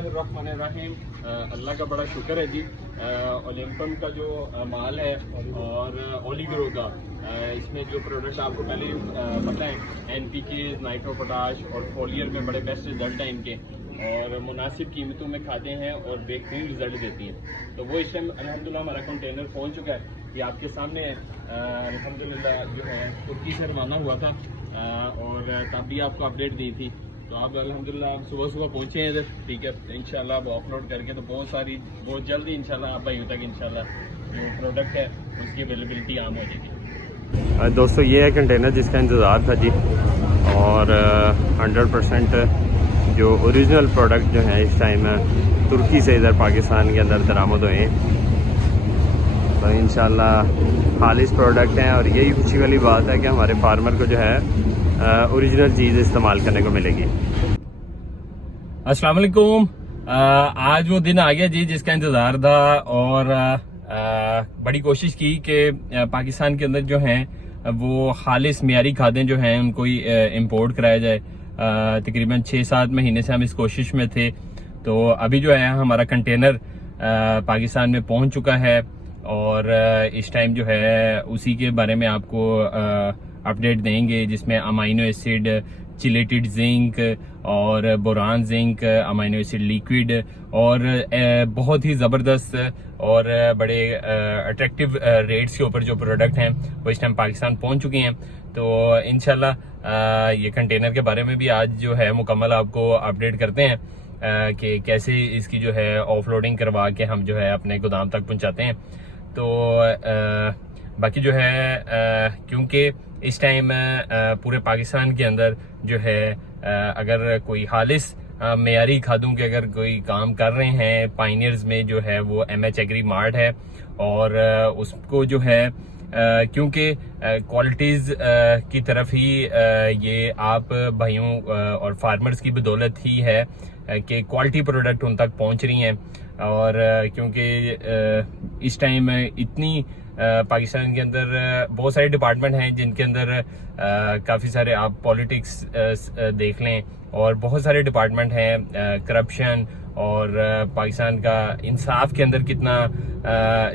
बिस्मिल्लाहिर्रहमानिर्रहीम। अल्लाह का बड़ा शुक्र है जी। ओलंपम का जो माल है और ओलिग्रो का इसमें जो प्रोडक्ट आपको पहले पता है एनपीके, नाइट्रो पोटाश और फोलियर में बड़े बेस्ट रिजल्ट हैं इनके और मुनासिब कीमतों में खाते हैं और बेहतरीन रिजल्ट देती हैं। तो वो इस टाइम अल्हम्दुलिल्लाह हमारा कंटेनर पहुंच चुका है, ये आपके सामने है। अल्हम्दुलिल्लाह जो है तुर्की से रवाना हुआ था और तब भी आपको अपडेट दी थी। तो आप अल्हम्दुलिल्लाह आप सुबह सुबह पहुँचे हैं इधर, ठीक है। तो इंशाल्लाह आप ऑफलोड करके तो बहुत जल्दी इंशाल्लाह आप भाइयों तक इंशाल्लाह जो प्रोडक्ट है उसकी अवेलेबिलिटी आम हो जाएगी। दोस्तों ये है कंटेनर जिसका इंतज़ार था जी और 100% जो ओरिजिनल प्रोडक्ट जो है इस टाइम तुर्की से इधर पाकिस्तान के अंदर दरामद हुए हैं। तो इंशाल्लाह खालिस प्रोडक्ट हैं और यही खुशी वाली बात है कि हमारे फार्मर को जो है ओरिजिनल चीज़ इस्तेमाल करने को मिलेगी। अस्सलाम वालेकुम। आज वो दिन आ गया जी जिसका इंतज़ार था और बड़ी कोशिश की कि पाकिस्तान के अंदर जो हैं वो खालिस मियारी खादें जो हैं उनको ही इम्पोर्ट कराया जाए। तकरीबन 6-7 महीने से हम इस कोशिश में थे। तो अभी जो है हमारा कंटेनर पाकिस्तान में पहुंच चुका है और इस टाइम जो है उसी के बारे में आपको अपडेट देंगे, जिसमें अमाइनो एसिड, चिलेटेड जिंक और boron zinc, amino acid liquid और बहुत ही ज़बरदस्त और बड़े अट्रैक्टिव रेट्स के ऊपर जो प्रोडक्ट हैं वो इस टाइम पाकिस्तान पहुंच चुके हैं। तो इंशाल्लाह ये कंटेनर के बारे में भी आज जो है मुकम्मल आपको अपडेट करते हैं कि कैसे इसकी जो है ऑफलोडिंग करवा के हम जो है अपने गोदाम तक पहुंचाते हैं। तो बाकी जो है क्योंकि इस टाइम पूरे पाकिस्तान के अंदर जो है अगर कोई खालिस मेयारी खादों के अगर कोई काम कर रहे हैं पाइनियर्स में जो है वो MH एग्री मार्ट है और उसको जो है क्योंकि क्वालिटीज़ की तरफ ही ये आप भाइयों और फार्मर्स की बदौलत ही है कि क्वालिटी प्रोडक्ट उन तक पहुंच रही हैं। और क्योंकि इस टाइम इतनी पाकिस्तान के अंदर बहुत सारे डिपार्टमेंट हैं जिनके अंदर काफ़ी सारे आप पॉलिटिक्स देख लें और बहुत सारे डिपार्टमेंट हैं, करप्शन और पाकिस्तान का इंसाफ के अंदर कितना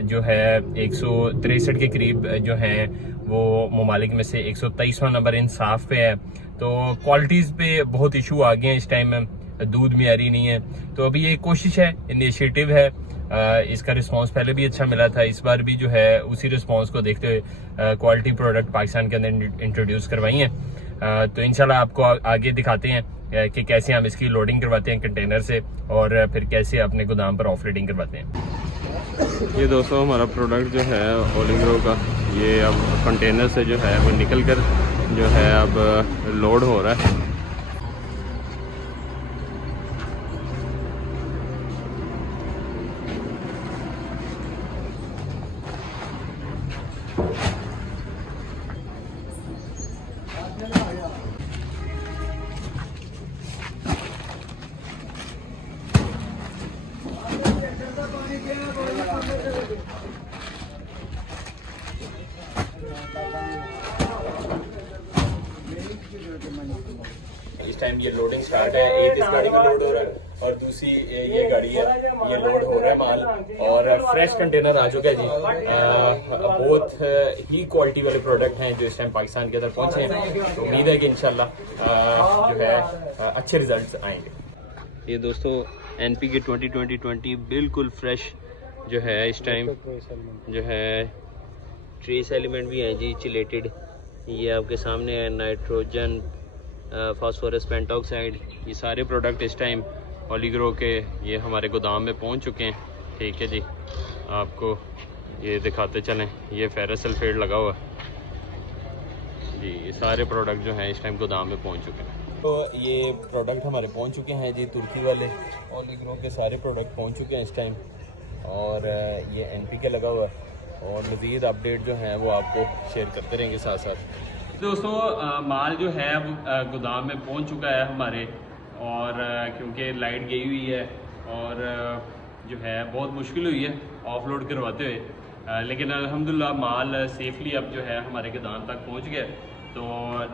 जो है 163 के करीब जो हैं वो ममालिक में से 123वां नंबर इंसाफ पे है। तो क्वालिटीज़ पे बहुत इशू आ गए हैं इस टाइम में, दूध मियारी नहीं है। तो अभी ये कोशिश है, इनिशिएटिव है, इसका रिस्पांस पहले भी अच्छा मिला था, इस बार भी जो है उसी रिस्पांस को देखते हुए क्वालिटी प्रोडक्ट पाकिस्तान के अंदर इंट्रोड्यूस करवाई हैं। तो इंशाल्लाह आपको आगे दिखाते हैं कि कैसे हम इसकी लोडिंग करवाते हैं कंटेनर से और फिर कैसे अपने गोदाम पर ऑफ लोडिंग करवाते हैं। ये दोस्तों हमारा प्रोडक्ट जो है ओलिग्रो का ये अब कंटेनर से जो है वो निकल कर जो है अब लोड हो रहा है। इस टाइम ये लोडिंग स्टार्ट है, एक इस गाड़ी में लोड हो रहा है और दूसरी ये गाड़ी है, ये लोड हो रहा है माल और फ्रेश कंटेनर आ चुका है जी। बहुत ही क्वालिटी वाले प्रोडक्ट हैं जो इस टाइम पाकिस्तान के अंदर पहुंचे हैं। तो उम्मीद है कि इंशाल्लाह जो है अच्छे रिजल्ट्स आएंगे। ये दोस्तों NPK 2020 बिल्कुल फ्रेश जो है इस टाइम जो है ट्रेस एलिमेंट भी हैं जी, चिलेटेड, ये आपके सामने है, नाइट्रोजन, फास्फोरस, पेंटॉक्साइड, ये सारे प्रोडक्ट इस टाइम ओलिग्रो के ये हमारे गोदाम में पहुंच चुके हैं। ठीक है जी, आपको ये दिखाते चलें, ये फेरस सल्फेट लगा हुआ जी, ये सारे प्रोडक्ट जो हैं इस टाइम गोदाम में पहुंच चुके हैं। तो ये प्रोडक्ट हमारे पहुंच चुके हैं जी, तुर्की वाले ओलिग्रो के सारे प्रोडक्ट पहुंच चुके हैं इस टाइम और ये NPK लगा हुआ है और मज़ीद अपडेट जो हैं वो आपको शेयर करते रहेंगे साथ साथ। दोस्तों माल जो है वो गोदाम में पहुंच चुका है हमारे और क्योंकि लाइट गई हुई है और जो है बहुत मुश्किल हुई है ऑफलोड करवाते हुए, लेकिन अल्हम्दुलिल्लाह माल सेफली अब जो है हमारे गोदाम तक पहुंच गया तो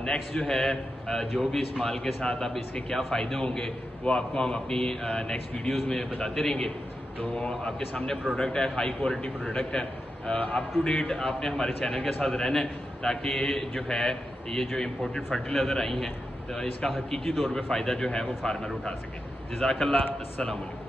नेक्स्ट जो है जो भी इस माल के साथ अब इसके क्या फ़ायदे होंगे वो आपको हम अपनी नेक्स्ट वीडियोस में बताते रहेंगे। तो आपके सामने प्रोडक्ट है, हाई क्वालिटी प्रोडक्ट है, अप टू डेट आपने हमारे चैनल के साथ रहना है ताकि जो है ये जो इम्पोर्टेड फर्टिलाइज़र आई हैं तो इसका हकीकी तौर पे फ़ायदा जो है वो फार्मर उठा सके। जज़ाकल्लाह, अस्सलाम वालेकुम।